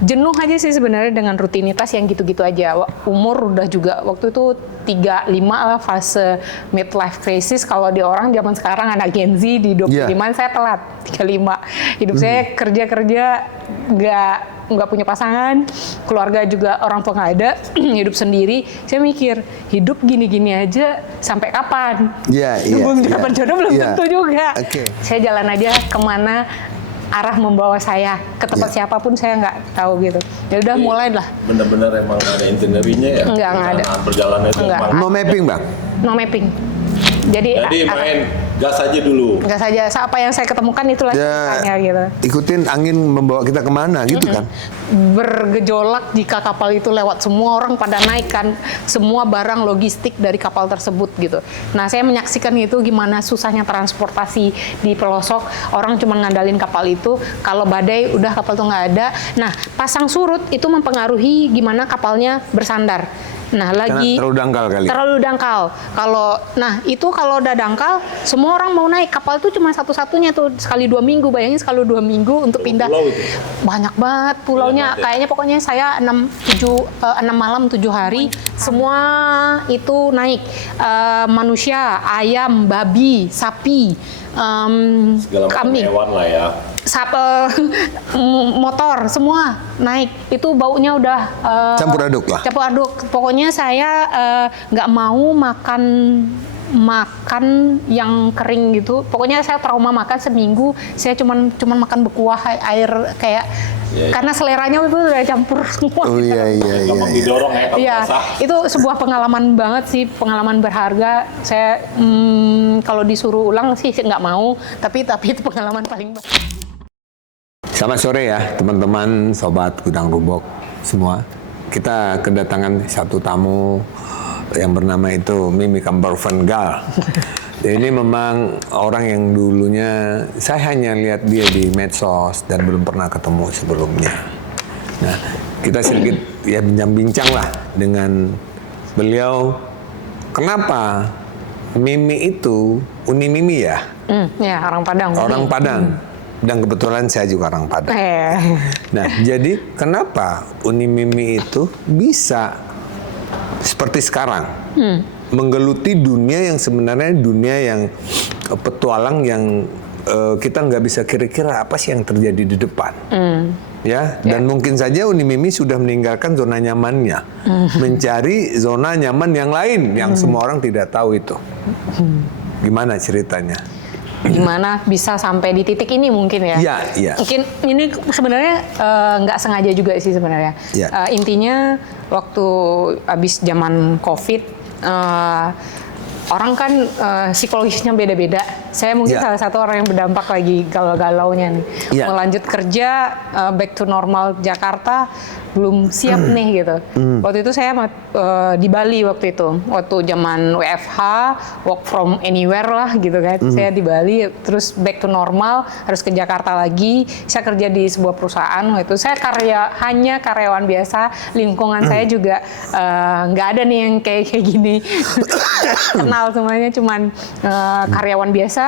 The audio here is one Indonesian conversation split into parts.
Jenuh aja sih sebenarnya dengan rutinitas yang gitu-gitu aja. Umur udah juga waktu itu 35 lah, fase midlife crisis. Kalau di orang zaman sekarang anak Gen Z di 25, saya telat 35. Hidup saya kerja-kerja nggak punya pasangan, keluarga juga orang tua nggak ada, hidup sendiri. Saya mikir hidup gini-gini aja sampai kapan? Belum dapat jodoh belum tentu juga. Saya jalan aja kemana arah membawa saya ke tempat siapapun saya nggak tahu gitu. Ya udah mulai lah. Bener-bener emang ada itinerary-nya ya? Nggak ada. Perjalanan itu No mapping, Bang? No mapping. Jadi main gas aja dulu. Gas aja. Apa yang saya ketemukan itulah ceritanya gitu. Ikutin angin membawa kita kemana gitu kan? Bergejolak jika kapal itu lewat, semua orang pada naik kan, semua barang logistik dari kapal tersebut gitu. Nah, saya menyaksikan itu gimana susahnya transportasi di pelosok, orang cuma ngandalin kapal itu, kalau badai udah kapal tuh nggak ada. Nah, pasang surut itu mempengaruhi gimana kapalnya bersandar. Nah, lagi terlalu dangkal kali. Terlalu dangkal. Kalau udah dangkal, semua orang mau naik. Kapal itu cuma satu-satunya tuh sekali 2 minggu. Bayangin sekali 2 minggu untuk pindah. Banyak banget pulaunya. Kayaknya pokoknya saya 6 malam 7 hari semua itu naik. Manusia, ayam, babi, sapi, kambing, hewan lah ya. Motor semua naik. Itu baunya udah campur aduk lah. Campur aduk. Pokoknya saya nggak mau makan yang kering gitu. Pokoknya saya trauma makan seminggu. Saya cuman makan bekuah air kayak karena seleranya itu udah campur semua. Gampang didorong ya. Iya, itu sebuah pengalaman banget sih, pengalaman berharga. Saya kalau disuruh ulang sih nggak mau, tapi itu pengalaman paling baik. Selamat sore ya teman-teman, sobat Gudang Rubok semua. Kita kedatangan satu tamu yang bernama itu Mimi Kambervengal. Ini memang orang yang dulunya saya hanya lihat dia di medsos dan belum pernah ketemu sebelumnya. Nah, kita sedikit ya bincang-bincang lah dengan beliau. Kenapa Mimi itu Uni Mimi ya? Ya, orang Padang. Orang Padang. Dan kebetulan saya juga orang Padang. Nah, jadi kenapa Uni Mimi itu bisa seperti sekarang menggeluti dunia yang sebenarnya dunia yang petualang yang kita nggak bisa kira-kira apa sih yang terjadi di depan. Dan mungkin saja Uni Mimi sudah meninggalkan zona nyamannya, mencari zona nyaman yang lain yang semua orang tidak tahu itu. Gimana ceritanya? Gimana bisa sampai di titik ini mungkin ya? Iya. Mungkin ini sebenarnya nggak sengaja juga sih sebenarnya. Intinya waktu habis zaman COVID, orang kan psikologisnya beda-beda. Saya mungkin salah satu orang yang berdampak lagi galau-galaunya nih. Mau lanjut kerja, back to normal Jakarta, belum siap nih gitu. Waktu itu saya di Bali waktu itu. Waktu zaman WFH, work from anywhere lah gitu kan. Saya di Bali, terus back to normal, harus ke Jakarta lagi. Saya kerja di sebuah perusahaan. Waktu itu saya hanya karyawan biasa. Lingkungan saya juga nggak ada nih yang kayak gini. Kenal semuanya cuman karyawan biasa.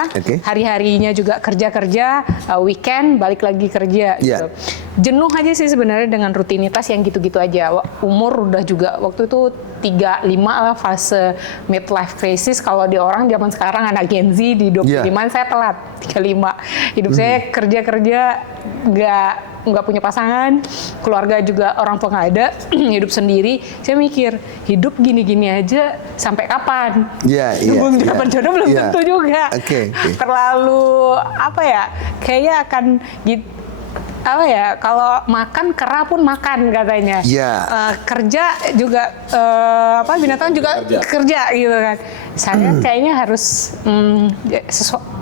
Hari-harinya juga kerja-kerja, weekend balik lagi kerja gitu. Jenuh aja sih sebenarnya dengan rutinitas yang gitu-gitu aja. Umur udah juga waktu itu 35 lah, fase midlife crisis. Kalau di orang zaman sekarang anak Gen Z di 25, saya telat 35. Hidup saya kerja-kerja nggak punya pasangan, keluarga juga orang tua nggak ada, hidup sendiri. Saya mikir hidup gini-gini aja sampai kapan? Belum dapat jodoh belum tentu juga. Terlalu kayaknya akan gitu. Kalau makan kera pun makan katanya. Kerja juga binatang juga kerja gitu kan. Saya kayaknya harus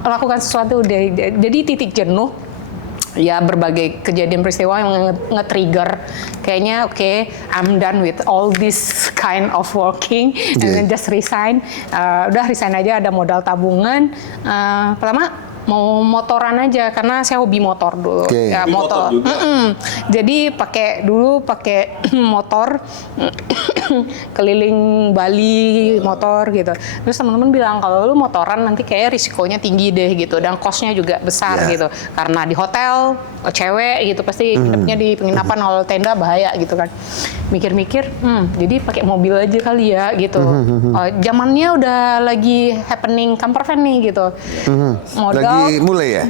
lakukan sesuatu deh. Jadi titik jenuh. Ya berbagai kejadian peristiwa yang nge-trigger kayaknya I'm done with all this kind of working and then just resign. Udah resign aja, ada modal tabungan. Pertama mau motoran aja karena saya hobi motor dulu. Ya, Hobi motor juga? Jadi pakai motor keliling Bali motor gitu. Terus teman-teman bilang kalau lu motoran nanti kayak risikonya tinggi deh gitu dan costnya juga besar gitu. Karena di hotel cewek gitu pasti hidupnya di penginapan kalau tenda bahaya gitu kan. Mikir-mikir, jadi pakai mobil aja kali ya gitu. Zamannya udah lagi happening camper van nih gitu. Modal Lagi mulai ya?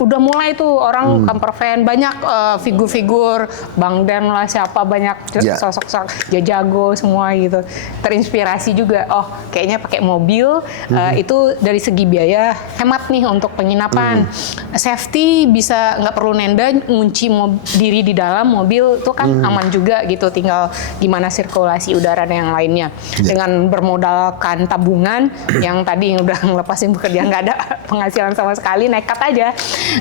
Udah mulai tuh orang camper van banyak figur-figur Bang Dan lah siapa banyak sosok-sosok Jajago semua gitu. Terinspirasi juga. Oh, kayaknya pakai mobil itu dari segi biaya hemat nih untuk penginapan. Safety bisa nggak perlu nenda ngunci diri di dalam mobil itu kan aman juga gitu. Tinggal gimana sirkulasi udara dan yang lainnya. Dengan bermodalkan tabungan yang tadi udah ngelepasin pekerjaan nggak ada penghasilan sama sekali nekat aja.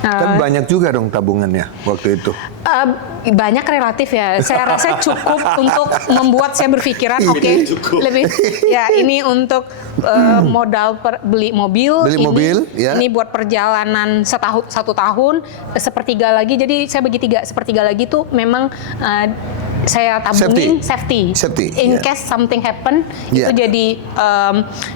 Kan banyak juga dong tabungannya waktu itu. Banyak relatif ya. Saya rasa cukup untuk membuat saya berpikiran lebih ya ini untuk modal beli mobil. Ini buat perjalanan satu tahun sepertiga lagi. Jadi saya bagi sepertiga lagi tuh memang saya tabungin safety. In case something happen itu jadi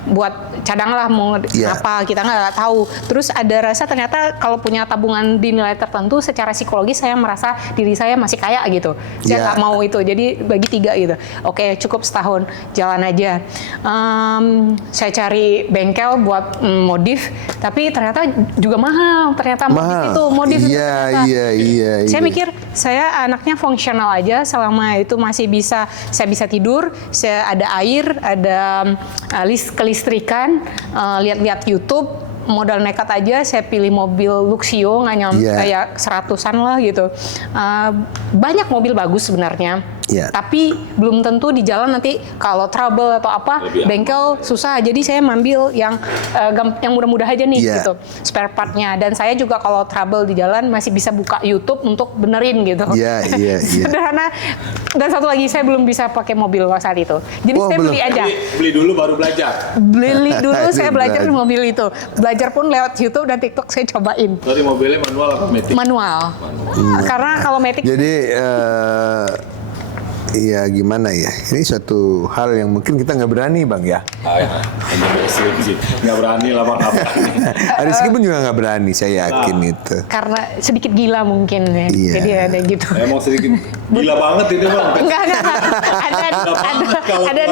buat cadang lah mau apa kita nggak tahu. Terus ada rasa ternyata kalau punya tabungan di nilai tertentu secara psikologis saya merasa diri saya masih kaya gitu. Saya nggak mau itu. Jadi bagi 3 gitu. Oke, cukup setahun jalan aja. Saya cari bengkel buat modif, tapi ternyata juga mahal. Ternyata modif itu Saya mikir saya anaknya fungsional aja selama itu masih bisa saya bisa tidur, saya ada air, ada kelistrikan, lihat-lihat YouTube, modal nekat aja saya pilih mobil Luxio nggak nyampe kayak 100-an lah gitu. Banyak mobil bagus sebenarnya. Tapi belum tentu di jalan nanti kalau trouble atau apa bengkel susah. Jadi saya ambil yang mudah-mudah aja nih gitu spare partnya. Dan saya juga kalau trouble di jalan masih bisa buka YouTube untuk benerin gitu. Sederhana. Dan satu lagi saya belum bisa pakai mobil saat itu. Jadi saya beli aja. Beli dulu baru belajar. Beli dulu saya belajar mobil itu. Belajar pun lewat YouTube dan TikTok saya cobain. Sorry, mobilnya manual apa matic? Manual. Karena kalau matic. Jadi iya gimana ya, ini suatu hal yang mungkin kita nggak berani Bang ya. Nggak berani lah Bang. Rizky pun juga nggak berani, saya yakin itu. Karena sedikit gila mungkin ya, jadi ada gitu. Emang sedikit gila banget itu Bang. Enggak. Ada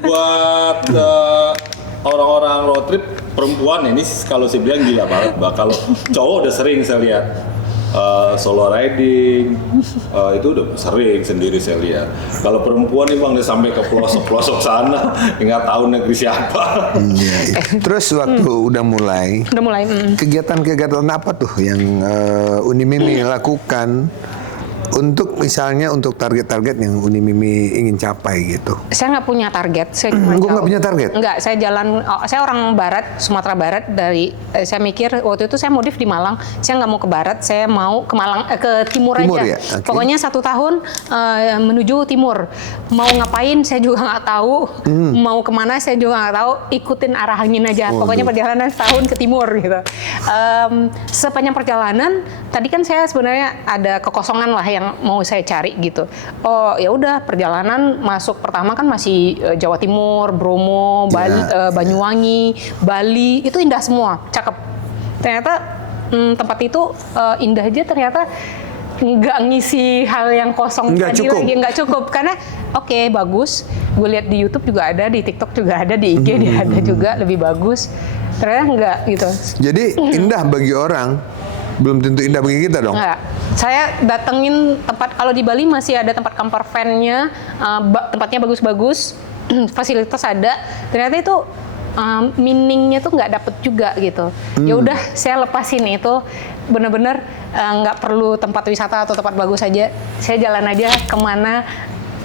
buat orang-orang road trip perempuan ini kalau saya bilang gila banget Bang. Kalau cowok udah sering saya lihat. Solo riding itu udah sering sendiri saya lihat. Kalau perempuan nih Bang dia sampai ke pelosok-pelosok sana nggak tahu negeri siapa. Terus waktu udah mulai kegiatan-kegiatan apa tuh yang Uni Mimi lakukan untuk misalnya untuk target-target yang Uni Mimi ingin capai gitu? Saya nggak punya target. Saya nggak punya target? Nggak, saya orang Barat, Sumatera Barat saya mikir waktu itu saya modif di Malang. Saya nggak mau ke Barat, saya mau ke Malang, ke Timur aja. Ya? Okay. Pokoknya 1 tahun menuju Timur. Mau ngapain saya juga nggak tahu. Mau kemana saya juga nggak tahu. Ikutin arah angin aja. Pokoknya perjalanan setahun ke Timur gitu. Sepanjang perjalanan, tadi kan saya sebenarnya ada kekosongan lah yang mau saya cari gitu. Oh ya udah perjalanan masuk pertama kan masih Jawa Timur, Bromo, Bali, Banyuwangi, Bali itu indah semua, cakep. Ternyata tempat itu indah aja ternyata nggak ngisi hal yang kosong tadi lagi nggak cukup karena bagus. Gue lihat di YouTube juga ada, di TikTok juga ada, di IG dia ada juga lebih bagus. Ternyata enggak gitu. Jadi indah bagi orang belum tentu indah bagi kita dong. Enggak. Saya datengin tempat, kalau di Bali masih ada tempat camper van-nya, tempatnya bagus-bagus, fasilitas ada. Ternyata itu meaning-nya tuh nggak dapet juga gitu. Ya udah saya lepasin itu, bener-bener nggak perlu tempat wisata atau tempat bagus aja. Saya jalan aja kemana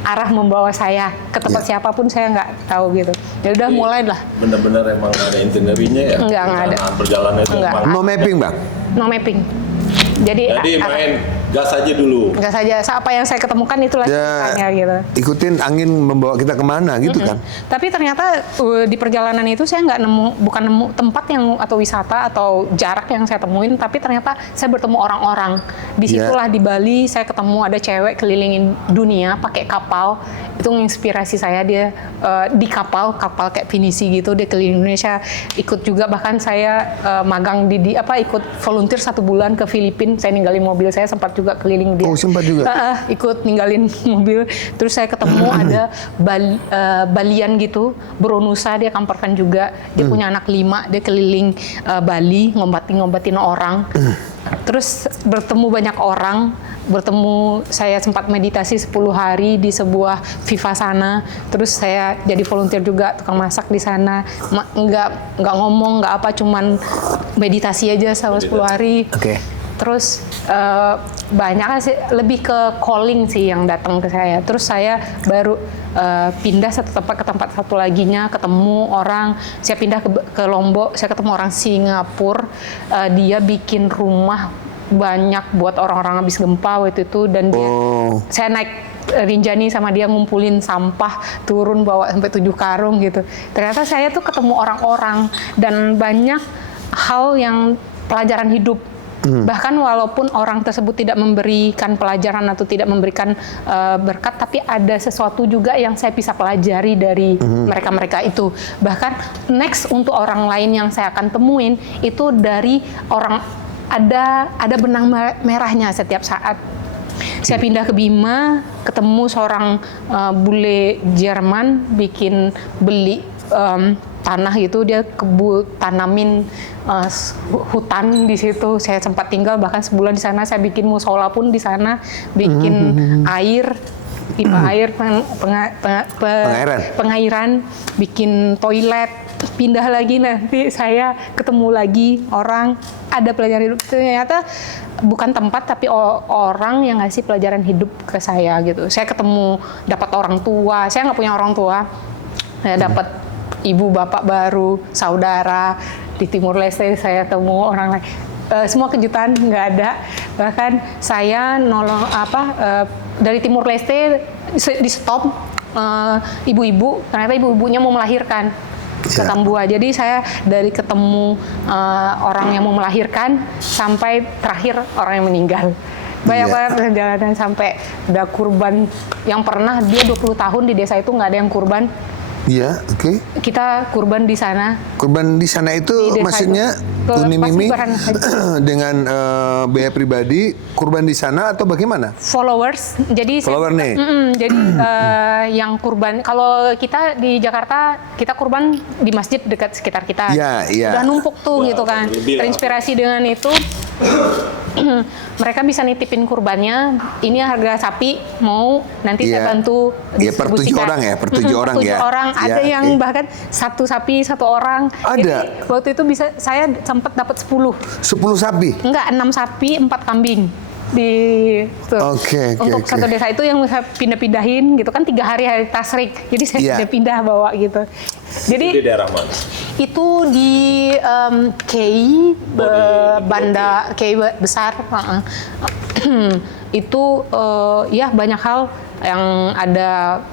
arah membawa saya ke tempat siapapun saya nggak tahu gitu. Ya udah mulai lah. Bener-bener emang ada itinerary-nya ya? Nggak ada. Perjalanan itu No mapping Bang? No mapping. Jadi main gas aja dulu. Nggak saja, apa yang saya ketemukan itulah ceritanya gitu. Ikutin angin membawa kita kemana gitu kan. Tapi ternyata di perjalanan itu saya nggak bukan nemu tempat yang atau wisata atau jarak yang saya temuin, tapi ternyata saya bertemu orang-orang. Disitulah di Bali saya ketemu ada cewek kelilingin dunia pakai kapal. Itu menginspirasi saya, dia di kapal kayak pinisi gitu, dia keliling Indonesia, ikut juga, bahkan saya magang ikut volunteer 1 bulan ke Filipina. Saya ninggalin mobil, saya sempat juga keliling dia. Oh, sempat juga. Ikut ninggalin mobil. Terus saya ketemu ada Balian gitu, Bronusa, dia kamperkan juga. Dia punya anak 5, dia keliling Bali ngombatin orang. Terus bertemu banyak orang, saya sempat meditasi 10 hari di sebuah Vivasana. Terus saya jadi volunteer juga, tukang masak di sana. Nggak ngomong, nggak apa, cuman meditasi aja selama 10 hari. Oke. Terus banyak sih, lebih ke calling sih yang datang ke saya. Terus saya baru pindah satu tempat ke tempat satu laginya, ketemu orang. Saya pindah ke Lombok, saya ketemu orang Singapura. Dia bikin rumah banyak buat orang-orang habis gempa waktu itu, dan saya naik Rinjani sama dia ngumpulin sampah, turun bawa sampai 7 karung gitu. Ternyata saya tuh ketemu orang-orang dan banyak hal yang pelajaran hidup. Bahkan walaupun orang tersebut tidak memberikan pelajaran atau tidak memberikan berkat, tapi ada sesuatu juga yang saya bisa pelajari dari mereka-mereka itu. Bahkan next untuk orang lain yang saya akan temuin itu dari orang, ada benang merahnya setiap saat. Saya pindah ke Bima, ketemu seorang bule Jerman beli tanah gitu, dia tanamin hutan di situ. Saya sempat tinggal bahkan sebulan di sana. Saya bikin musola pun di sana, bikin pengairan, bikin toilet. Pindah lagi, nanti saya ketemu lagi orang, ada pelajaran hidup. Ternyata bukan tempat tapi orang yang ngasih pelajaran hidup ke saya gitu. Saya ketemu, dapat orang tua. Saya nggak punya orang tua. Saya dapat ibu bapak baru, saudara. Di Timur Leste saya temu orang lain. Semua kejutan nggak ada. Bahkan saya nolong dari Timur Leste di stop ibu-ibu. Ternyata ibu-ibunya mau melahirkan ke Tambua. Jadi saya dari ketemu orang yang mau melahirkan sampai terakhir orang yang meninggal. Banyak banget perjalanan, sampai ada kurban yang pernah dia 20 tahun di desa itu nggak ada yang kurban. Iya, oke. Kita kurban di sana. Kurban di sana itu maksudnya Uni Mimi dengan biaya pribadi kurban di sana atau bagaimana? Followers. Jadi follower nih. Jadi yang kurban, kalau kita di Jakarta kita kurban di masjid dekat sekitar kita. Iya, iya. Udah numpuk tuh gitu kan. Terinspirasi dengan itu. Mereka bisa nitipin kurbannya, ini harga sapi, mau nanti saya bantu distribusikan. Per 7 orang ya. 7 orang, ada yang bahkan 1 sapi 1 orang. Ada. Jadi waktu itu saya sempat dapat 10. 10 sapi? Enggak, 6 sapi, 4 kambing. Untuk satu desa itu yang saya pindah-pindahin gitu kan, 3 hari tasrik. Jadi saya pindah bawa gitu. Jadi di daerah mana? Itu di KI Banda KI besar. Itu ya banyak hal yang ada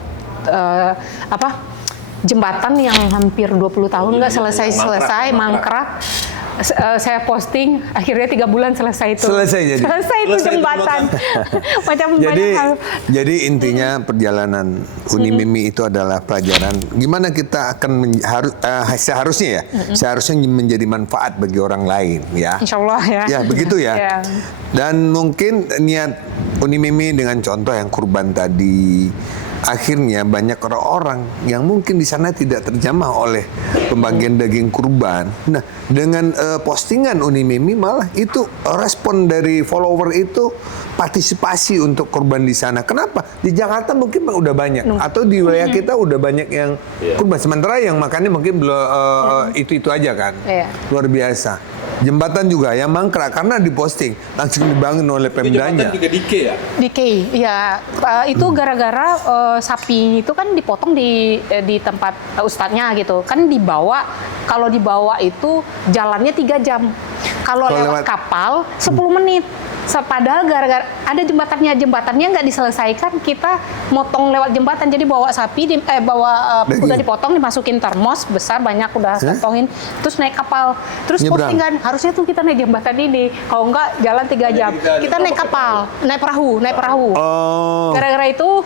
jembatan yang hampir 20 tahun nggak selesai mangkrak. Saya posting, akhirnya 3 bulan selesai itu. Selesai itu jembatan. Macam banyak hal. Jadi intinya perjalanan Uni Mimi itu adalah pelajaran gimana kita akan seharusnya menjadi manfaat bagi orang lain ya. Insya Allah ya. Ya begitu ya. Dan mungkin niat Uni Mimi dengan contoh yang kurban tadi, akhirnya banyak orang-orang yang mungkin di sana tidak terjamah oleh pembagian daging kurban. Nah, dengan postingan Uni Mimi malah itu respon dari follower itu partisipasi untuk kurban di sana. Kenapa? Di Jakarta mungkin udah banyak atau di wilayah kita udah banyak yang kurban. Sementara yang makannya mungkin belum itu aja kan. Luar biasa. Jembatan juga yang mangkrak karena diposting langsung dibangun oleh Pemdanya. Jembatan juga Dikei, ya itu gara-gara sapi itu kan dipotong di tempat ustadznya gitu kan, dibawa. Kalau dibawa itu jalannya 3 jam. Kalau lewat kapal 10 menit. Padahal gara-gara ada jembatannya nggak diselesaikan, kita motong lewat jembatan. Jadi bawa sapi, udah dipotong, dimasukin termos besar banyak udah potongin, terus naik kapal, terus postingan harusnya tuh kita naik jembatan ini, kalau nggak jalan 3 jam. Kita naik kapal, naik perahu. Gara-gara itu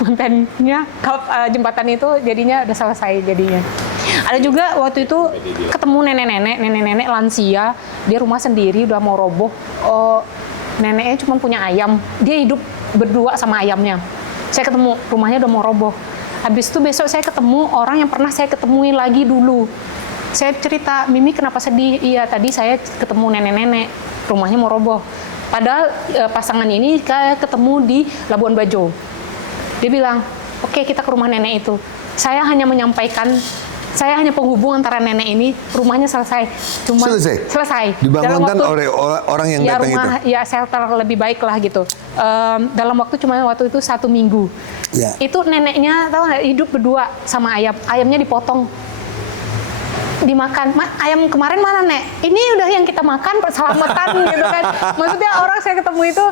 kontennya jembatan itu jadinya udah selesai jadinya. Ada juga waktu itu ketemu nenek-nenek lansia, dia rumah sendiri udah mau roboh. Neneknya cuma punya ayam, dia hidup berdua sama ayamnya. Saya ketemu rumahnya udah mau roboh. Habis itu besok saya ketemu orang yang pernah saya ketemuin lagi dulu. Saya cerita, Mimi kenapa sedih? Iya, tadi saya ketemu nenek-nenek, rumahnya mau roboh. Padahal pasangan ini ketemu di Labuan Bajo. Dia bilang, oke, kita ke rumah nenek itu. Saya hanya penghubung antara nenek ini, rumahnya selesai. Selesai. Dibangunkan oleh orang yang datang itu. Ya, shelter lebih baik lah gitu. Dalam waktu itu 1 minggu. Ya. Itu neneknya tahu nggak, hidup berdua sama ayam. Ayamnya dipotong, dimakan. Ayam kemarin mana, Nek? Ini udah yang kita makan, selamatan gitu kan. Maksudnya orang saya ketemu itu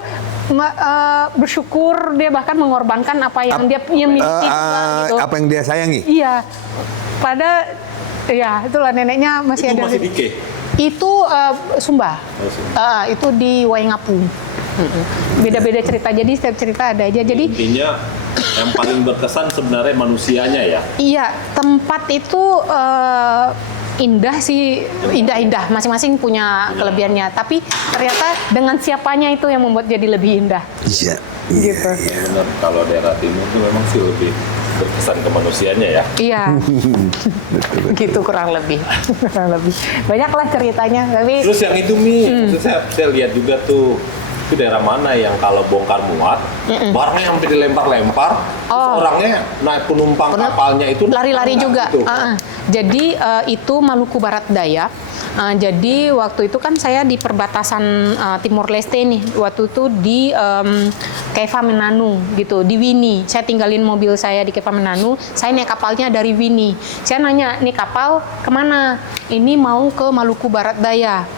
bersyukur, dia bahkan mengorbankan apa yang dia miliki juga, gitu. Apa yang dia sayangi. Iya. Ya itulah neneknya masih ada. Masih dike? Itu Sumba. Itu di Waingapu. Beda-beda cerita, jadi setiap cerita ada aja. Jadi intinya yang paling berkesan sebenarnya manusianya ya. Iya, tempat itu indah sih, indah-indah. Masing-masing punya kelebihannya. Tapi ternyata dengan siapanya itu yang membuat jadi lebih indah. Iya. Gitu. Iya. Benar, kalau daerah timur itu memang sih lebih berkesan ke manusianya ya. Iya. Gitu kurang lebih. Banyaklah ceritanya. Tapi terus yang itu saya lihat juga tuh, itu daerah mana yang kalau bongkar muat, barangnya sampai dilempar-lempar, terus orangnya naik penumpang kapalnya itu lari-lari juga. Gitu. Jadi itu Maluku Barat Daya. Jadi waktu itu kan saya di perbatasan Timor Leste nih. Waktu itu di Kefamenanu gitu, di Wini. Saya tinggalin mobil saya di Kefamenanu. Saya naik kapalnya dari Wini. Saya nanya, nih kapal kemana? Ini mau ke Maluku Barat Daya.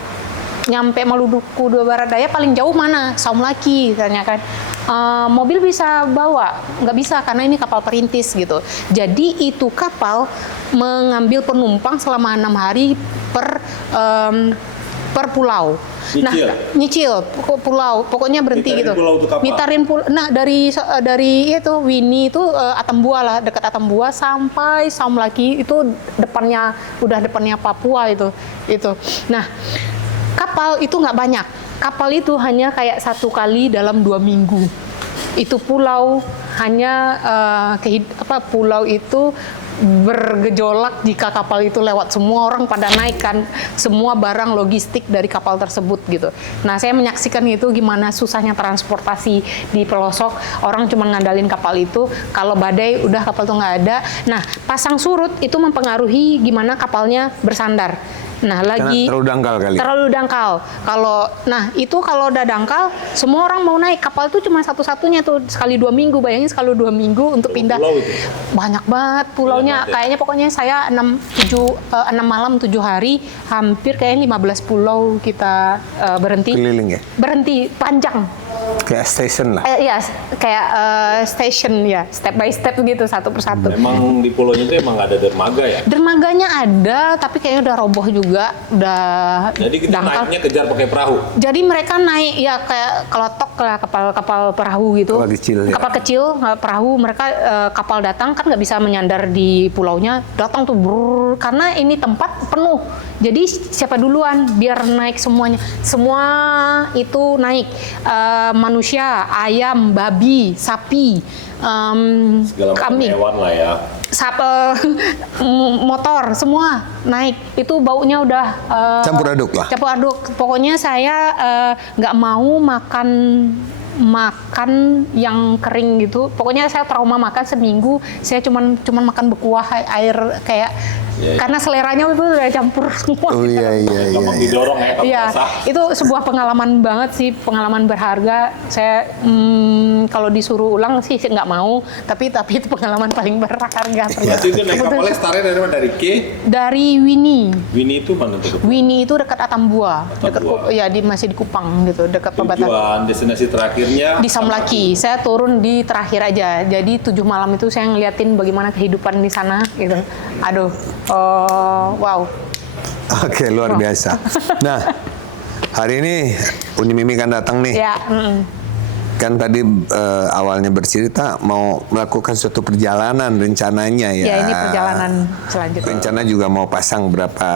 Nyampe Maluku Barat Daya paling jauh mana? Saumlaki, tanya kan. Mobil bisa bawa? Nggak bisa karena ini kapal perintis gitu. Jadi itu kapal mengambil penumpang selama 6 hari per pulau. Nyicil pulau, pokoknya berhenti gitu. Ngitarin pulau. Nah dari itu Wini itu Atambua lah, dekat Atambua sampai Saumlaki itu depannya Papua itu. Nah kapal itu nggak banyak. Kapal itu hanya kayak 1 kali dalam 2 minggu. Itu pulau hanya pulau itu bergejolak jika kapal itu lewat, semua orang pada naik kan, semua barang logistik dari kapal tersebut gitu. Nah saya menyaksikan itu gimana susahnya transportasi di pelosok, orang cuma ngandalin kapal itu, kalau badai udah kapal itu nggak ada. Nah pasang surut itu mempengaruhi gimana kapalnya bersandar. Nah lagi terlalu dangkal kali. Terlalu dangkal. Kalau udah dangkal, semua orang mau naik. Kapal itu cuma satu-satunya tuh sekali 2 minggu. Bayangin sekali 2 minggu untuk pindah. Banyak banget pulaunya. Kayaknya pokoknya saya 6 malam 7 hari, hampir kayaknya 15 pulau kita berhenti. Keliling ya? Berhenti panjang. Kayak station lah. Iya, kayak station ya, step by step gitu, satu persatu. Memang di pulaunya itu emang nggak ada dermaga ya? Dermaganya ada, tapi kayaknya udah roboh juga, udah. Jadi kita naiknya kejar pakai perahu. Jadi mereka naik ya kayak kelotok lah, kapal perahu gitu. Kapal kecil ya. Kapal kecil, perahu. Mereka kapal datang kan nggak bisa menyandar di pulaunya, datang tuh karena ini tempat penuh. Jadi siapa duluan biar naik semuanya. Semua itu naik. Manusia, ayam, babi, sapi, segala macam hewan lah ya. Motor, semua naik. Itu baunya udah campur aduk lah. Campur aduk. Pokoknya saya nggak mau makan makan yang kering gitu. Pokoknya saya trauma makan seminggu. Saya cuman makan bekuah air kayak karena seleranya itu udah campur semua. Oh gitu. iya. Gampang didorong ya kalau Iya, basah. itu sebuah pengalaman banget sih, pengalaman berharga. Saya kalau disuruh ulang sih nggak mau, tapi itu pengalaman paling berharga. Berarti itu naik kapalnya startnya dari mana? Dari Dari Winnie. Winnie itu mana tuh? Winnie itu dekat Atambua, dekat Atambua. ya masih di Kupang gitu, dekat perbatasan. Tujuan destinasi terakhirnya Di Samlaki. Saya turun di terakhir aja. Jadi 7 malam itu saya ngeliatin bagaimana kehidupan di sana gitu. Aduh, wow. Oke, luar biasa. Nah, hari ini Uni Mimi kan datang nih. Ya, Kan tadi awalnya bercerita mau melakukan suatu perjalanan rencananya ya. ya ini perjalanan selanjutnya. Rencana juga mau pasang berapa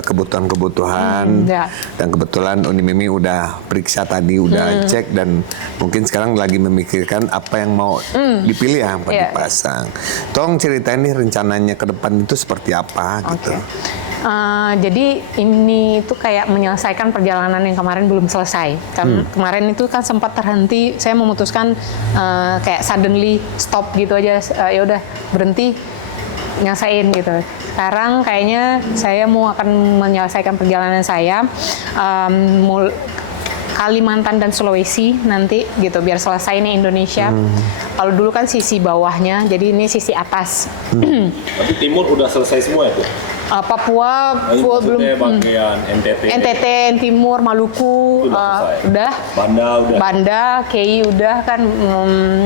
kebutuhan-kebutuhan ya. dan kebetulan Uni Mimi udah periksa tadi, udah cek dan mungkin sekarang lagi memikirkan apa yang mau dipilih apa Iya. dipasang. Tolong ceritain nih rencananya ke depan itu seperti apa gitu. Jadi ini tuh kayak menyelesaikan perjalanan yang kemarin belum selesai. Kemarin itu kan sempat terhenti. Saya memutuskan kayak suddenly stop gitu aja. Ya udah berhenti nyelesain gitu. Sekarang kayaknya saya akan menyelesaikan perjalanan saya. Kalimantan dan Sulawesi nanti gitu biar selesai nih Indonesia. Kalau dulu kan sisi bawahnya, jadi ini sisi atas. Tapi timur udah selesai semua itu. Papua belum. Maksudnya bagian NTT. Timur, Maluku Udah selesai. udah. Banda udah. Banda, Kei udah kan,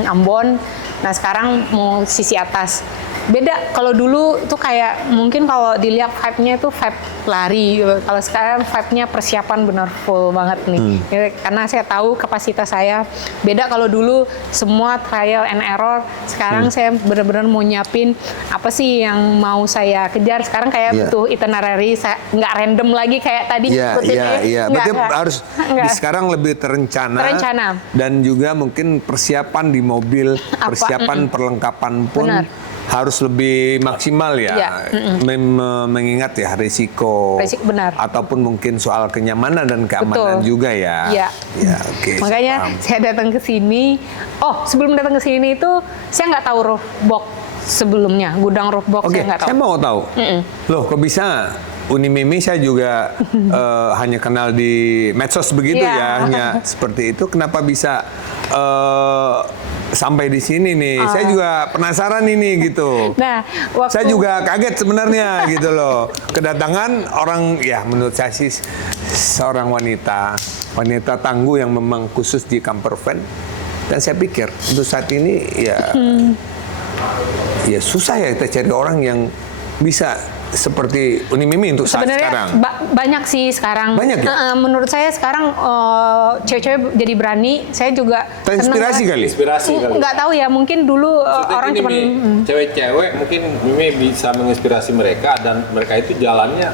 Ambon. Nah sekarang mau sisi atas. Beda kalau dulu tuh kayak mungkin kalau dilihat vibe-nya itu vibe lari. Kalau sekarang vibe-nya persiapan benar full banget nih. Ya, karena saya tahu kapasitas saya. Beda kalau dulu semua trial and error. Sekarang saya benar-benar mau nyiapin apa sih yang mau saya kejar. Sekarang kayak butuh itinerary, nggak random lagi kayak tadi. Iya. Berarti harus sekarang lebih terencana. Dan juga mungkin persiapan di mobil, persiapan perlengkapan pun harus lebih maksimal ya. Mengingat ya risiko benar. ataupun mungkin soal kenyamanan dan keamanan juga ya. Iya. Ya, oke. Makanya saya datang ke sini. Oh, sebelum datang ke sini itu saya nggak tahu roof box sebelumnya, gudang roof box saya nggak tahu. Saya mau tahu. Loh, kok bisa? Uni Mimi saya juga hanya kenal di medsos begitu ya, hanya seperti itu. Kenapa bisa sampai di sini nih? Saya juga penasaran ini gitu. Nah, saya juga kaget sebenarnya gitu loh. Kedatangan orang ya menurut saya sih seorang wanita tangguh yang memang khusus di camper van. Dan saya pikir untuk saat ini ya susah ya kita cari orang yang bisa seperti Uni Mimi untuk saat sekarang. Banyak sih sekarang. Banyak ya? Menurut saya sekarang cewek-cewek jadi berani. Saya juga inspirasi kali. Nggak tahu ya, mungkin dulu orang cuma cewek-cewek mungkin Mimi bisa menginspirasi mereka dan mereka itu jalannya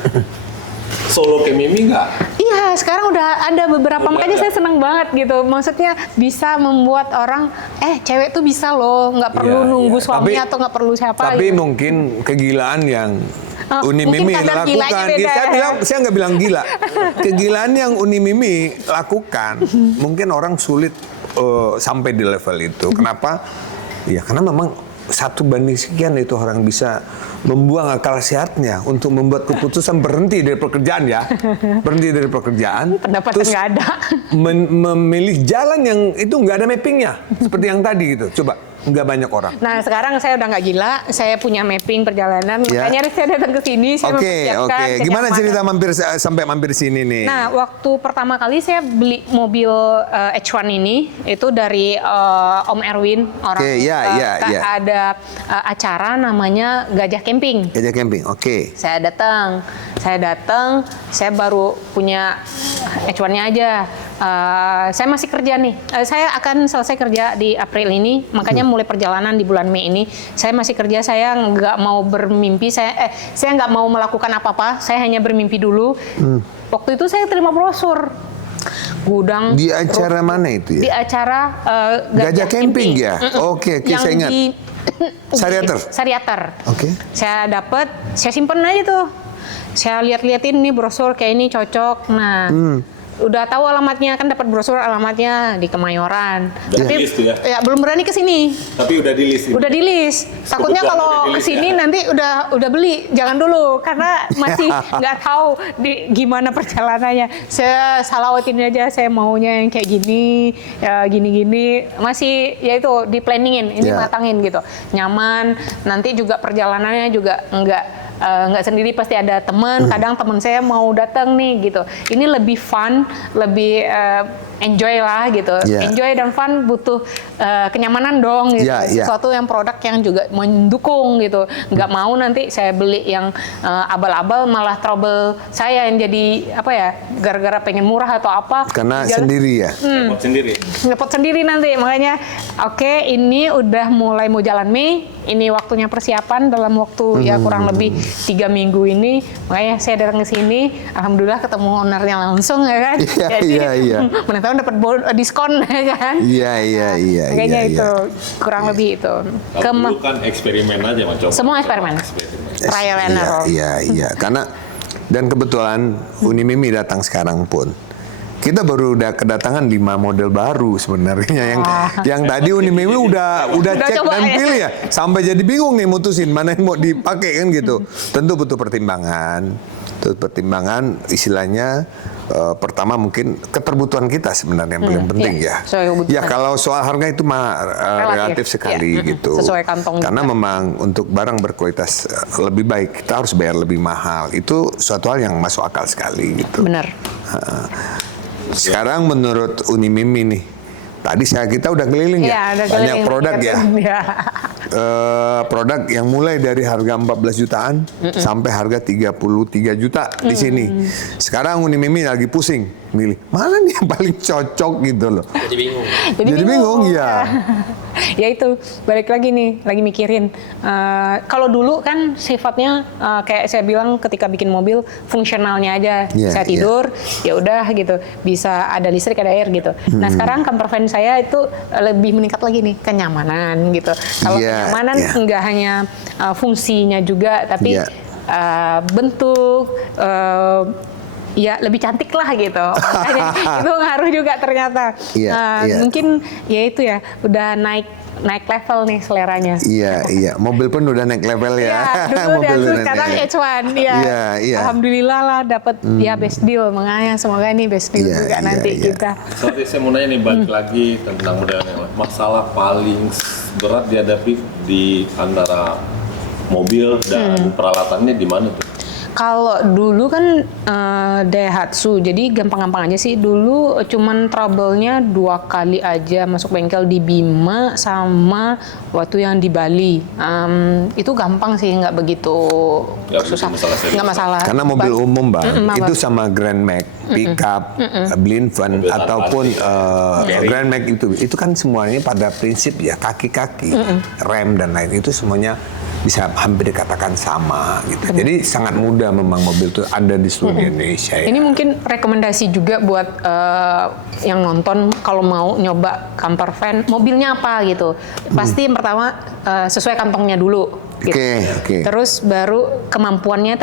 solo ke Mimi nggak? Iya, sekarang udah ada beberapa, makanya saya senang banget gitu. Maksudnya bisa membuat orang, cewek tuh bisa loh, nggak perlu nunggu suami atau nggak perlu siapa. Tapi gitu. mungkin kegilaan yang Uni Mimi lakukan, saya nggak bilang gila. Kegilaan yang Uni Mimi lakukan, mungkin orang sulit sampai di level itu. Kenapa? Ya karena memang 1:sekian itu orang bisa membuang akal sehatnya untuk membuat keputusan berhenti dari pekerjaan ya. Berhenti dari pekerjaan. Pendapatan terus nggak ada. memilih jalan yang itu nggak ada mappingnya. Seperti yang tadi gitu. Coba. Nggak banyak orang. Nah sekarang saya udah nggak gila, saya punya mapping perjalanan, makanya saya datang ke sini, saya mempersiapkan. Gimana cerita sampai mampir sini nih? Nah waktu pertama kali saya beli mobil H1 ini, itu dari Om Erwin, orang ada acara namanya Gajah Camping. Gajah Camping, oke. Saya datang, saya baru punya H1-nya aja. Saya masih kerja nih. Saya akan selesai kerja di April ini, makanya mulai perjalanan di bulan Mei ini. Saya masih kerja, saya nggak mau bermimpi, saya nggak mau melakukan apa-apa, saya hanya bermimpi dulu. Waktu itu saya terima brosur gudang. Di acara mana itu ya? Di acara Gajah Camping ya? Oke, saya ingat. Sariater. Oke. Saya dapat, saya simpen aja tuh. Saya lihat-liatin nih brosur kayak ini cocok. Nah, udah tahu alamatnya, kan dapat brosur alamatnya di Kemayoran. Udah di list tuh ya? Ya belum berani ke sini. Tapi udah di list. Udah di list. Takutnya Kebutuhan kalau udah di ke list, sini ya? nanti udah beli, jangan dulu karena masih nggak tahu gimana perjalanannya. Saya salawatin aja, saya maunya yang kayak gini, ya gini-gini. Masih ya itu di planningin, ini matangin gitu. Nyaman. Nanti juga perjalanannya juga nggak sendiri, pasti ada teman. Kadang teman saya mau datang nih gitu. Ini lebih fun, lebih enjoy lah gitu. Enjoy dan fun butuh kenyamanan dong gitu. Sesuatu yang produk yang juga mendukung gitu. Nggak mau nanti saya beli yang abal-abal malah trouble saya yang jadi apa ya, gara-gara pengen murah atau apa. Karena sendiri ya. Ngepot sendiri nanti. Makanya oke, ini udah mulai mau jalan Mei. Ini waktunya persiapan dalam waktu ya kurang lebih 3 minggu ini. Makanya saya datang ke sini, alhamdulillah ketemu ownernya langsung ya kan. Jadi mana tahu dapat diskon ya kan. Iya. Kayaknya itu kurang lebih itu. Kalau dulu kan eksperimen aja mencoba. Semua eksperimen. Trial and error. Iya. Karena dan kebetulan Unimimi datang sekarang pun. Kita baru udah kedatangan 5 model baru sebenarnya yang tadi Unimimi udah cek dan pilih ya. Sampai jadi bingung nih mutusin mana yang mau dipakai kan gitu. Tentu butuh pertimbangan. Istilahnya pertama mungkin keterbutuhan kita sebenarnya yang paling penting ya. Ya kalau soal harga itu mah relatif sekali gitu. Sesuai kantong. Karena memang untuk barang berkualitas lebih baik kita harus bayar lebih mahal. Itu suatu hal yang masuk akal sekali gitu. Benar. Sekarang menurut Unimimi nih, tadi kita udah keliling banyak produk ya. Produk yang mulai dari harga 14 jutaan sampai harga 33 juta di sini. Sekarang Unimimi lagi pusing milih mana nih yang paling cocok gitu loh. Jadi bingung ya. Ya itu balik lagi nih, lagi mikirin. Kalau dulu kan sifatnya kayak saya bilang ketika bikin mobil fungsionalnya aja. Saya tidur, ya udah gitu. Bisa ada listrik, ada air gitu. Nah sekarang camper van saya itu lebih meningkat lagi nih, kenyamanan gitu. Kalau kenyamanan enggak hanya fungsinya juga, tapi bentuk. Ya lebih cantik lah gitu. Itu ngaruh juga ternyata. Mungkin ya itu ya udah naik level nih seleranya. Iya. Mobil pun udah naik level ya. Dulu sekarang H1 Alhamdulillah lah dapat best deal. Makanya semoga ini best deal juga nanti kita. Soalnya saya mau nanya nih balik lagi tentang model yang lain. Masalah paling berat dihadapi di antara mobil dan peralatannya di mana tuh? Kalau dulu kan Daihatsu, jadi gampang-gampang aja sih. Dulu cuman trouble-nya 2 kali aja masuk bengkel di Bima sama waktu yang di Bali. Itu gampang sih, nggak begitu susah. Nggak masalah. Karena mobil umum Bang, itu sama Grand Max, pickup, Blinvan ataupun Grand Max itu kan semuanya pada prinsip ya kaki-kaki, rem dan lain itu semuanya bisa hampir dikatakan sama gitu. Jadi sangat mudah memang mobil itu ada di seluruh Indonesia ya. Ini mungkin rekomendasi juga buat yang nonton kalau mau nyoba camper van, mobilnya apa gitu. Pasti yang pertama sesuai kantongnya dulu. Gitu. Oke. Terus baru kemampuannya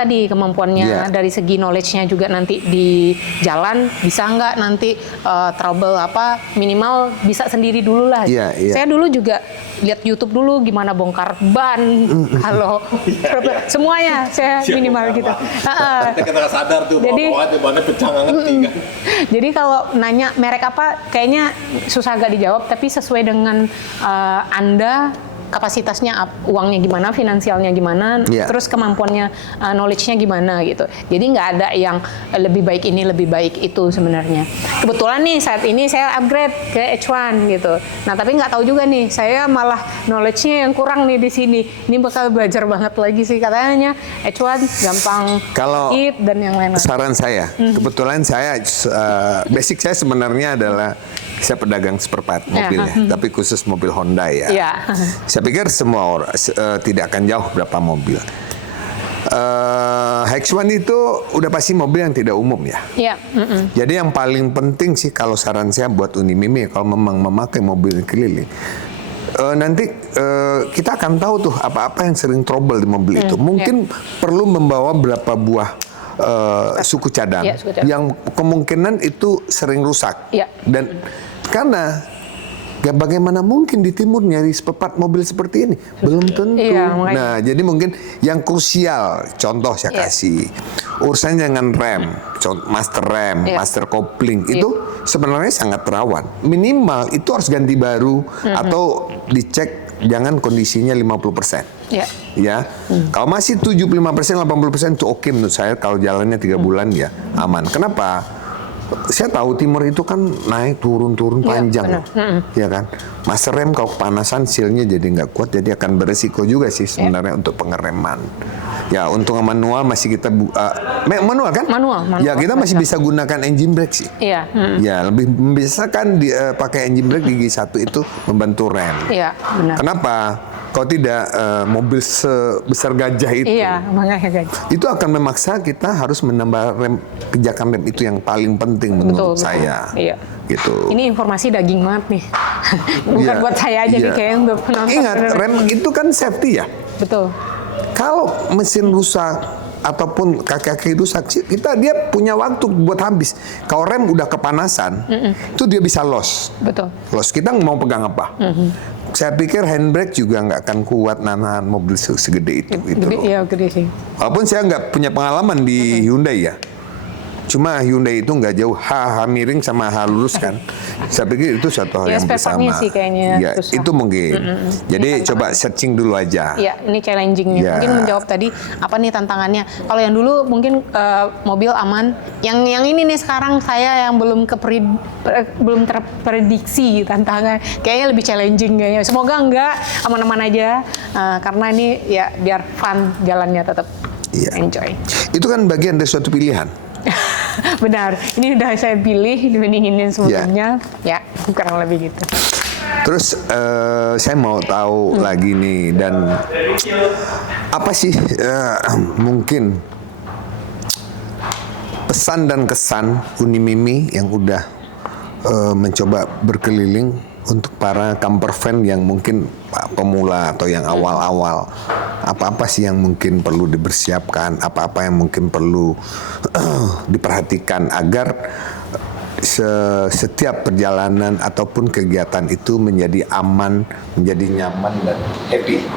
dari segi knowledge-nya juga nanti di jalan bisa nggak nanti trouble apa minimal bisa sendiri dulu lah. Saya dulu juga lihat YouTube dulu gimana bongkar ban kalau semuanya saya minimal gitu. Kita sadar tuh bahwa bannya pecah nggak ngerti kan. Jadi kalau nanya merek apa kayaknya susah agak dijawab, tapi sesuai dengan Anda kapasitasnya, uangnya gimana, finansialnya gimana, terus kemampuannya, knowledge-nya gimana gitu. Jadi nggak ada yang lebih baik ini, lebih baik itu sebenarnya. Kebetulan nih saat ini saya upgrade ke H1 gitu. Nah tapi nggak tahu juga nih, saya malah knowledge-nya yang kurang nih di sini. Ini bakal belajar banget lagi sih katanya. H1 gampang dan yang lain-lain. Saran saya, kebetulan saya basic saya sebenarnya adalah saya pedagang spare part mobil ya, tapi khusus mobil Honda ya. Saya pikir semua orang tidak akan jauh berapa mobil. H1 itu udah pasti mobil yang tidak umum ya. Jadi yang paling penting sih kalau saran saya buat Unimimi kalau memang memakai mobil keliling, nanti kita akan tahu tuh apa-apa yang sering trouble di mobil itu. Mungkin perlu membawa berapa buah suku cadang, Iya, suku cadang. yang kemungkinan itu sering rusak. Iya. Dan karena bagaimana mungkin di timur nyari spare mobil seperti ini? Belum tentu. Iya, makanya. Nah, jadi mungkin yang krusial, contoh saya kasih, urusan dengan rem, master rem, Iya. master kopling, itu sebenarnya sangat rawan. Minimal itu harus ganti baru atau dicek jangan kondisinya 50%. Iya. Ya, kalau masih 75%, 80% itu oke menurut saya. Kalau jalannya 3 bulan ya aman. Kenapa? Saya tahu timur itu kan naik turun panjang, ya kan. Master rem kalau kepanasan sealnya jadi nggak kuat, jadi akan beresiko juga sih sebenarnya untuk pengereman. Ya untuk manual masih kita manual kan? Manual. Ya kita masih bisa gunakan engine brake sih. Iya. Ya lebih membiasakan pakai engine brake di gigi 1 itu membantu rem. Iya, benar. Kenapa? Kalau tidak mobil sebesar gajah itu, Iya, makanya guys. itu akan memaksa kita harus menambah pijakan rem itu yang paling penting menurut saya. Iya. Gitu. Ini informasi daging banget nih. Bukan Iya, buat saya aja nih iya. kayak yang udah penonton. Ingat, rem itu kan safety ya. Betul. Kalau mesin rusak ataupun kaki-kaki rusak, dia punya waktu buat habis. Kalau rem udah kepanasan, itu dia bisa loss. Betul. Loss, kita mau pegang apa? Saya pikir handbrake juga nggak akan kuat nahan mobil segede itu. Gitu Gede, loh. iya gede sih. Walaupun saya nggak punya pengalaman di Hyundai ya. Cuma Hyundai itu nggak jauh H miring sama H lurus kan. Saya pikir itu satu hal Ya, yang spare bersama. part-nya sih kayaknya Ya, susah. itu mungkin. Jadi coba searching dulu aja. Iya, ini challenging-nya. Ya. Mungkin menjawab tadi apa nih tantangannya. Kalau yang dulu mungkin mobil aman. Yang ini nih sekarang saya yang belum belum terprediksi tantangan. Kayaknya lebih challenging kayaknya. Semoga enggak, aman-aman aja. Karena ini ya biar fun jalannya tetap. Iya. Enjoy. Itu kan bagian dari suatu pilihan. Benar, ini udah saya pilih dibandingin sebelumnya. Ya, kurang lebih gitu. Terus saya mau tahu lagi nih, dan apa sih mungkin pesan dan kesan Unimimi yang udah mencoba berkeliling untuk para camper fan yang mungkin pemula atau yang awal-awal, apa-apa sih yang mungkin perlu dipersiapkan, apa-apa yang mungkin perlu diperhatikan agar setiap perjalanan ataupun kegiatan itu menjadi aman, menjadi nyaman dan happy.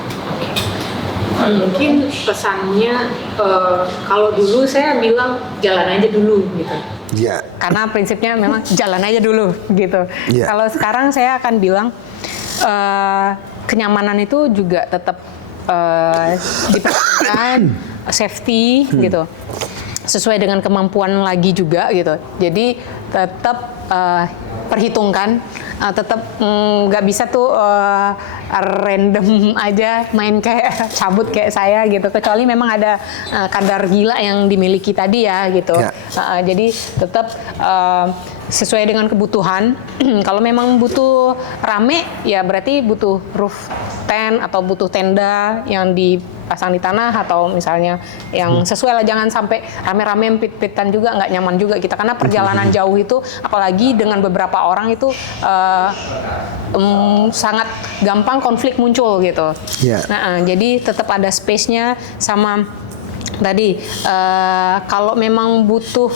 Mungkin pesannya kalau dulu saya bilang jalan aja dulu gitu. Ya. Karena prinsipnya memang jalan aja dulu gitu. Yeah. Kalau sekarang saya akan bilang kenyamanan itu juga tetap diperhatikan, safety gitu, sesuai dengan kemampuan lagi juga gitu. Jadi tetap perhitungkan, tetap nggak bisa tuh random aja main kayak cabut kayak saya gitu, kecuali memang ada kadar gila yang dimiliki tadi ya gitu. Ya. Jadi tetap sesuai dengan kebutuhan. Kalau memang butuh rame ya berarti butuh roof tent atau butuh tenda yang dipasang di tanah, atau misalnya yang sesuai lah, jangan sampai rame-rame empit-empitan juga, nggak nyaman juga kita, karena perjalanan jauh itu apalagi dengan beberapa orang itu sangat gampang konflik muncul gitu. Yeah. Nah, jadi tetap ada space-nya. Sama tadi kalau memang butuh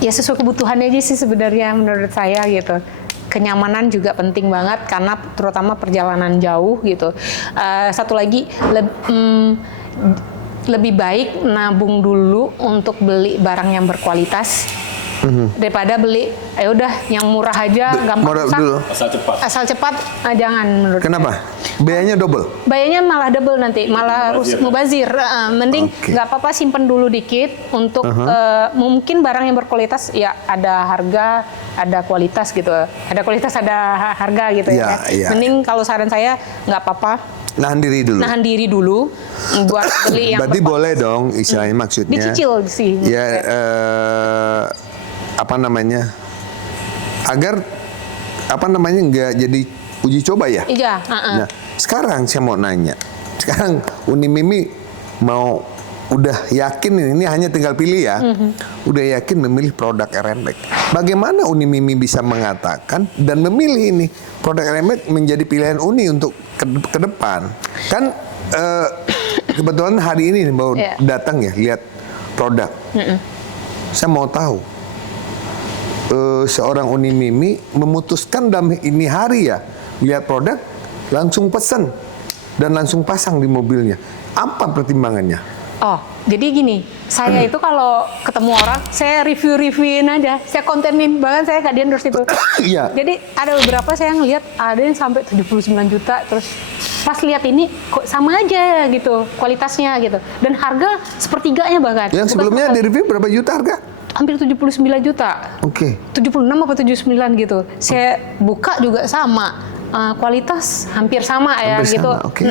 ya sesuai kebutuhannya aja sih sebenarnya menurut saya gitu. Kenyamanan juga penting banget karena terutama perjalanan jauh gitu. Satu lagi lebih baik nabung dulu untuk beli barang yang berkualitas daripada beli ya udah yang murah aja gampang rusak. Dulu. Asal cepat. Jangan menurut Kenapa? saya. Biayanya double. Bayarnya malah double nanti, malah mubazir. Mending nggak apa-apa simpen dulu dikit untuk mungkin barang yang berkualitas ya, ada harga, ada kualitas gitu. Ada kualitas, ada harga gitu ya. Iya. Mending kalau saran saya nggak apa-apa. Nahan diri dulu. Buat beli yang Berarti berkualitas. boleh dong istilahnya, maksudnya. Dicicil sih. Ya apa namanya? Agar nggak jadi uji coba ya. Iya. Nah, sekarang saya mau nanya. Sekarang Unimimi mau udah yakin ini hanya tinggal pilih ya. Udah yakin memilih produk Airbag. Bagaimana Unimimi bisa mengatakan dan memilih ini produk Airbag menjadi pilihan Uni untuk ke depan? Kan kebetulan hari ini baru datang ya lihat produk. Saya mau tahu seorang Uni Mimi memutuskan dalam ini hari ya lihat produk langsung pesan dan langsung pasang di mobilnya. Apa pertimbangannya? Oh, jadi gini, saya itu kalau ketemu orang, saya review-reviewin aja, saya kontenin, bahkan saya nggak di-endorse itu. Iya. Jadi ada beberapa saya ngelihat ada yang sampai 79 juta, terus pas lihat ini kok sama aja ya gitu, kualitasnya gitu. Dan harga sepertiganya bahkan. Yang sebelumnya di review berapa juta harga? Hampir 79 juta. Oke. 76 apa 79 gitu. Saya buka juga sama, kualitas hampir sama ya Hampir gitu. sama, oke.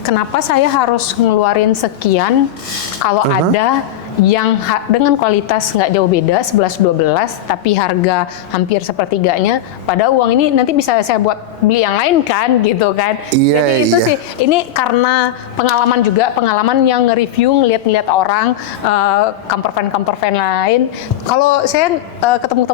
Kenapa saya harus ngeluarin sekian kalau ada yang dengan kualitas nggak jauh beda 11-12 tapi harga hampir sepertiganya, pada uang ini nanti bisa saya buat beli yang lain kan gitu kan. Iya, Jadi itu iya. sih, ini karena pengalaman yang nge-review ngeliat orang camper van lain. Kalau saya ketemu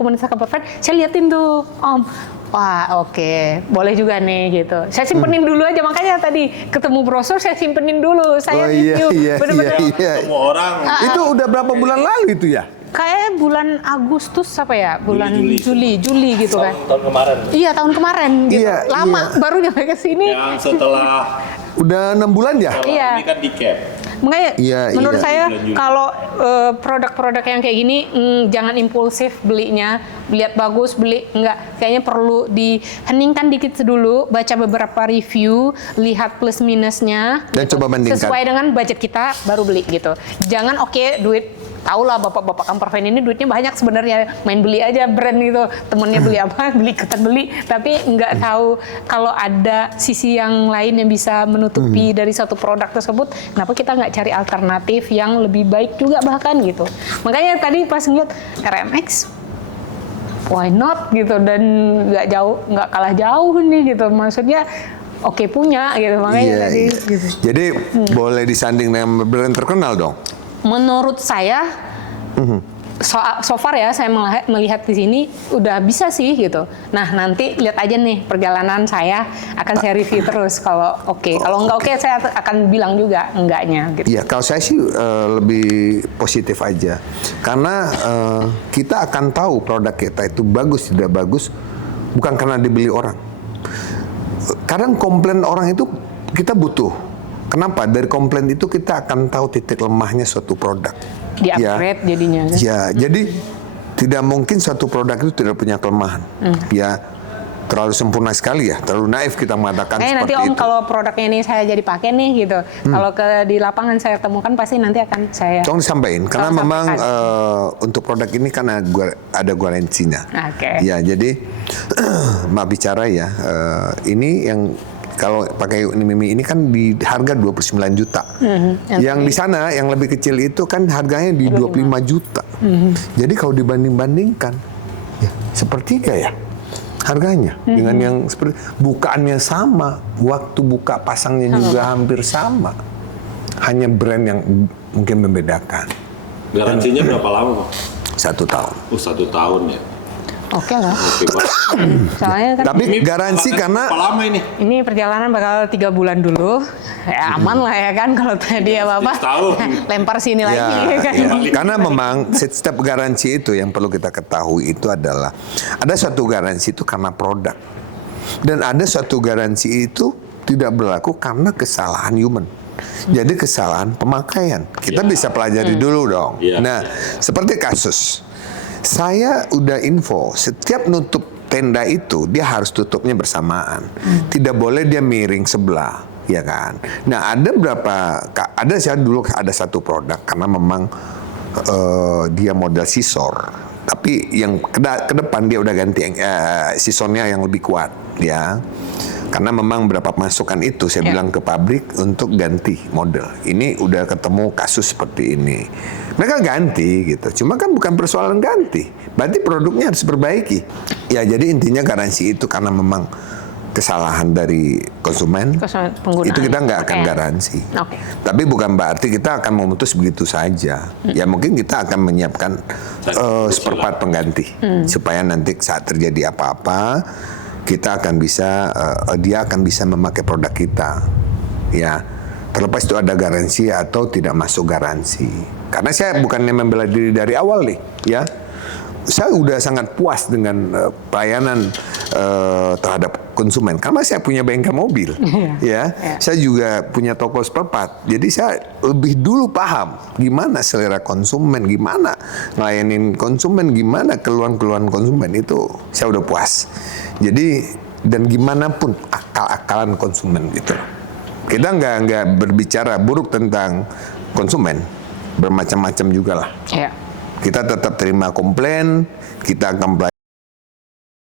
komunitas camper van, saya liatin tuh Om, wah oke, boleh juga nih gitu. Saya simpenin dulu aja, makanya tadi ketemu brosur saya simpenin dulu. Saya review, bener-bener. Ketemu orang. Itu udah berapa bulan lalu itu ya? Kayak bulan Agustus apa ya? Bulan Juli gitu kan. Tahun kemarin. Iya, tahun kemarin gitu. Iya, Lama iya. baru nyampe ke sini. Yang setelah Udah 6 bulan ya? Iya. ini kan di cap. Makanya Iya, menurut iya. saya Bulan Juli. kalau produk-produk yang kayak gini jangan impulsif belinya, lihat bagus beli, enggak, kayaknya perlu diheningkan dikit dulu, baca beberapa review, lihat plus minusnya Dan coba bandingkan. sesuai dengan budget kita baru beli gitu. Jangan duit, tau lah bapak-bapak camper van ini duitnya banyak sebenarnya, main beli aja brand gitu, temennya beli apa, beli ikutan beli, tapi nggak tahu kalau ada sisi yang lain yang bisa menutupi dari satu produk tersebut, kenapa kita nggak cari alternatif yang lebih baik juga bahkan gitu. Makanya tadi pas ngeliat RMX, why not gitu, dan nggak kalah jauh nih gitu, maksudnya oke punya gitu, makanya Iya, tadi iya. gitu. Jadi boleh disanding dengan brand terkenal dong? Menurut saya, so far ya saya melihat di sini udah bisa sih gitu. Nah nanti lihat aja nih perjalanan saya, akan saya review terus kalau oke. Kalau nggak oke saya akan bilang juga enggaknya gitu. Iya, kalau saya sih lebih positif aja. Karena kita akan tahu produk kita itu bagus tidak bagus bukan karena dibeli orang. Kadang komplain orang itu kita butuh. Kenapa? Dari komplain itu kita akan tahu titik lemahnya suatu produk. Di-upgrade jadinya kan? Ya, jadi tidak mungkin suatu produk itu tidak punya kelemahan. Ya, terlalu sempurna sekali ya, terlalu naif kita mengatakan seperti nanti Om itu. kalau produknya ini saya jadi pakai nih gitu. Kalau di lapangan saya temukan pasti nanti akan saya. Tolong disampaikan, karena Tolong memang sampaikan. untuk produk ini kan ada garansinya. Oke. Ya, jadi maaf bicara ya, ini yang kalau pakai Unimimi ini kan di harga 29 juta. Yang di sana yang lebih kecil itu kan harganya di 25 juta. Jadi kalau dibanding-bandingkan, ya sepertiga ya harganya dengan yang seperti bukaannya sama, waktu buka pasangnya juga hampir sama. Hanya brand yang mungkin membedakan. Garansinya berapa lama, Pak? 1 tahun. 1 tahun ya. Oke lah. Oke, Pak. Soalnya kan Tapi garansi karena berapa lama ini? ini perjalanan bakal 3 bulan dulu, ya aman lah ya kan, kalau tadi apa-apa Setahun. lempar sini lagi ya, kan. ya. Karena memang setiap garansi itu yang perlu kita ketahui itu adalah ada suatu garansi itu karena produk dan ada suatu garansi itu tidak berlaku karena kesalahan human. Jadi kesalahan pemakaian. Kita bisa pelajari dulu dong. Ya. Nah, seperti kasus saya udah info setiap nutup tenda itu dia harus tutupnya bersamaan. Tidak boleh dia miring sebelah, ya kan. Nah, saya dulu ada satu produk karena memang dia model sisor. Tapi yang ke depan dia udah ganti sisornya yang lebih kuat, ya. Karena memang berapa masukan itu saya bilang ke pabrik untuk ganti model. Ini udah ketemu kasus seperti ini. Mereka ganti gitu. Cuma kan bukan persoalan ganti. Berarti produknya harus diperbaiki. Ya, jadi intinya garansi itu karena memang kesalahan dari konsumen. Penggunaan. Itu kita nggak akan Oke. garansi. Oke. Tapi bukan berarti kita akan memutus begitu saja. Ya mungkin kita akan menyiapkan seperempat pengganti. Supaya nanti saat terjadi apa-apa kita akan bisa dia akan bisa memakai produk kita, ya. Terlepas itu ada garansi atau tidak masuk garansi. Karena saya bukannya membela diri dari awal nih, ya. Saya udah sangat puas dengan pelayanan terhadap konsumen. Karena saya punya bengkel mobil, ya. Saya juga punya toko spare part. Jadi saya lebih dulu paham gimana selera konsumen, gimana ngelayanin konsumen, gimana keluhan-keluhan konsumen itu saya udah puas. Jadi dan gimana pun akal-akalan konsumen gitu. Kita nggak berbicara buruk tentang konsumen, bermacam-macam juga lah. Iya. Kita tetap terima komplain, kita akan